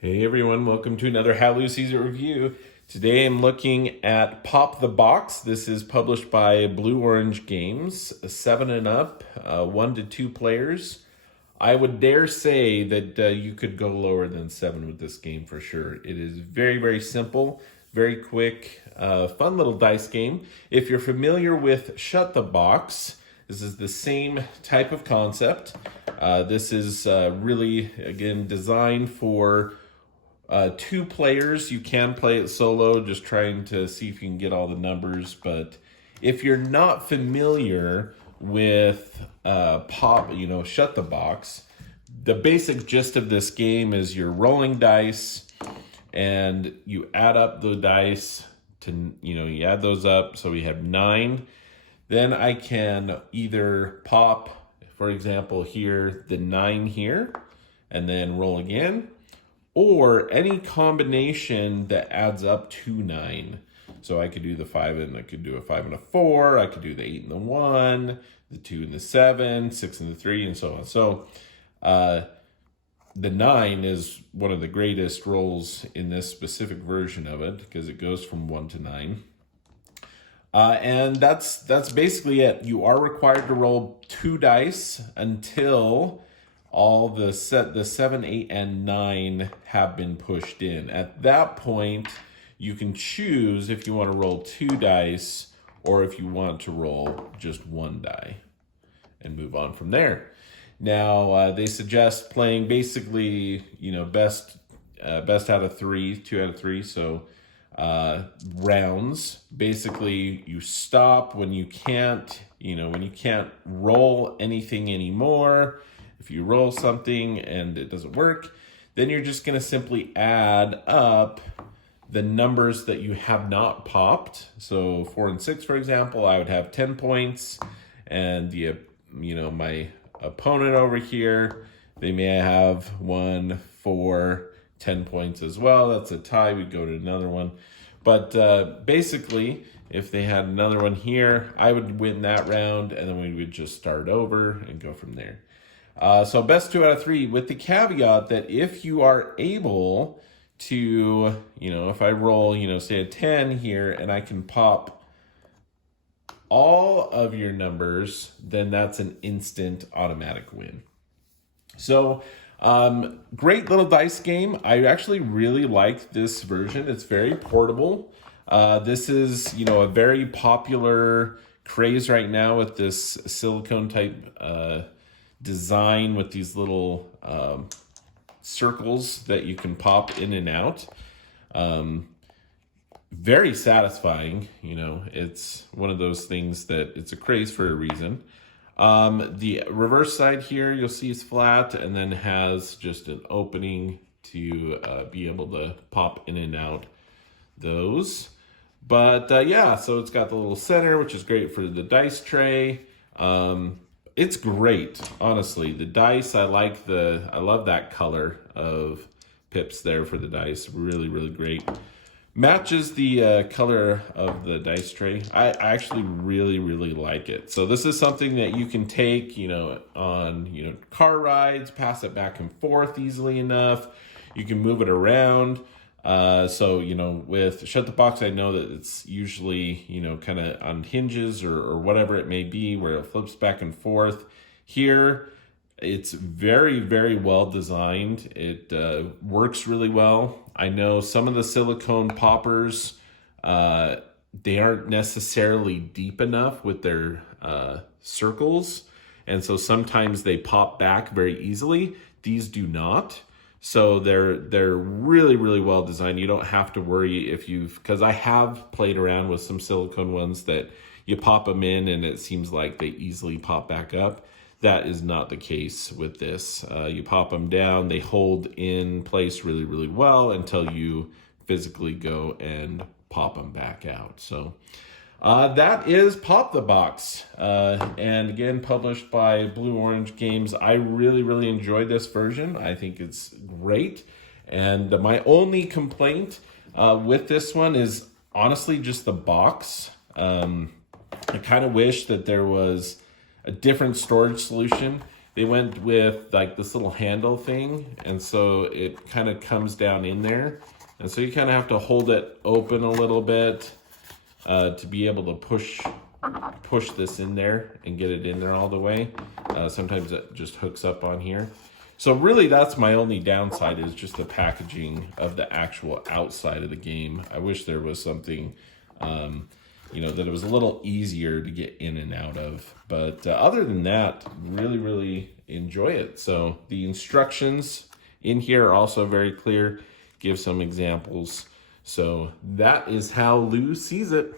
Hey everyone, welcome to another Hallelujah Caesar review. Today I'm looking at Pop the Box. This is published by Blue Orange Games, 7 and up, 1 to 2 players. I would dare say that you could go lower than 7 with this game for sure. It is very, very simple, very quick, fun little dice game. If you're familiar with Shut the Box, this is the same type of concept. This is really, again, designed for 2 players. You can play it solo, just trying to see if you can get all the numbers. But if you're not familiar with Shut the Box, the basic gist of this game is you're rolling dice and you add up the dice to, you add those up. So we have 9. Then I can either pop, for example, here, the 9 here, and then roll again, or any combination that adds up to 9. So I could do the 5 and I could do a 5 and a 4. I could do the 8 and the 1, the 2 and the 7, 6 and the 3, and so on. So the 9 is one of the greatest rolls in this specific version of it because it goes from 1 to 9. And that's basically it. You are required to roll 2 dice until all the 7, 8, and 9 have been pushed in. At that point, you can choose if you want to roll 2 dice or if you want to roll just 1 die and move on from there. Now, they suggest playing basically, best out of 3, 2 out of 3. So rounds. Basically, you stop when you can't, when you can't roll anything anymore. If you roll something and it doesn't work, then you're just going to simply add up the numbers that you have not popped. So 4 and 6, for example, I would have 10 points, and my opponent over here, they may have 1, 4, 10 points as well. That's a tie. We'd go to another one. But basically, if they had another one here, I would win that round, and then we would just start over and go from there. So best 2 out of 3, with the caveat that if you are able to, if I roll, say a 10 here and I can pop all of your numbers, then that's an instant automatic win. So great little dice game. I actually really like this version. It's very portable. This is, a very popular craze right now with this silicone type design with these little circles that you can pop in and out. Very satisfying. It's one of those things that it's a craze for a reason. The reverse side here, you'll see is flat and then has just an opening to be able to pop in and out those. But yeah, so it's got the little center, which is great for the dice tray. It's great, honestly. The dice, I love that color of pips there for the dice. Really, really great. Matches the color of the dice tray. I actually really, really like it. So this is something that you can take, on, car rides, pass it back and forth easily enough. You can move it around. So, with Shut the Box, I know that it's usually, kind of on hinges or whatever it may be where it flips back and forth. Here, it's very, very well designed. It works really well. I know some of the silicone poppers, they aren't necessarily deep enough with their circles. And so sometimes they pop back very easily. These do not. So they're really, really well designed. You don't have to worry because I have played around with some silicone ones that you pop them in and it seems like they easily pop back up. That is not the case with this. You pop them down, they hold in place really, really well until you physically go and pop them back out. So that is Pop the Box. And again, published by Blue Orange Games. I really, really enjoyed this version. I think it's great. And my only complaint with this one is honestly just the box. I kind of wish that there was a different storage solution. they went with like this little handle thing, and so it kind of comes down in there, and so you kind of have to hold it open a little bit to be able to push this in there and get it in there all the way. Sometimes it just hooks up on here. So really that's my only downside, is just the packaging of the actual outside of the game. I wish there was something, you know, that it was a little easier to get in and out of. But other than that, really enjoy it. So the instructions in here are also very clear, give some examples. So that is how Lou sees it.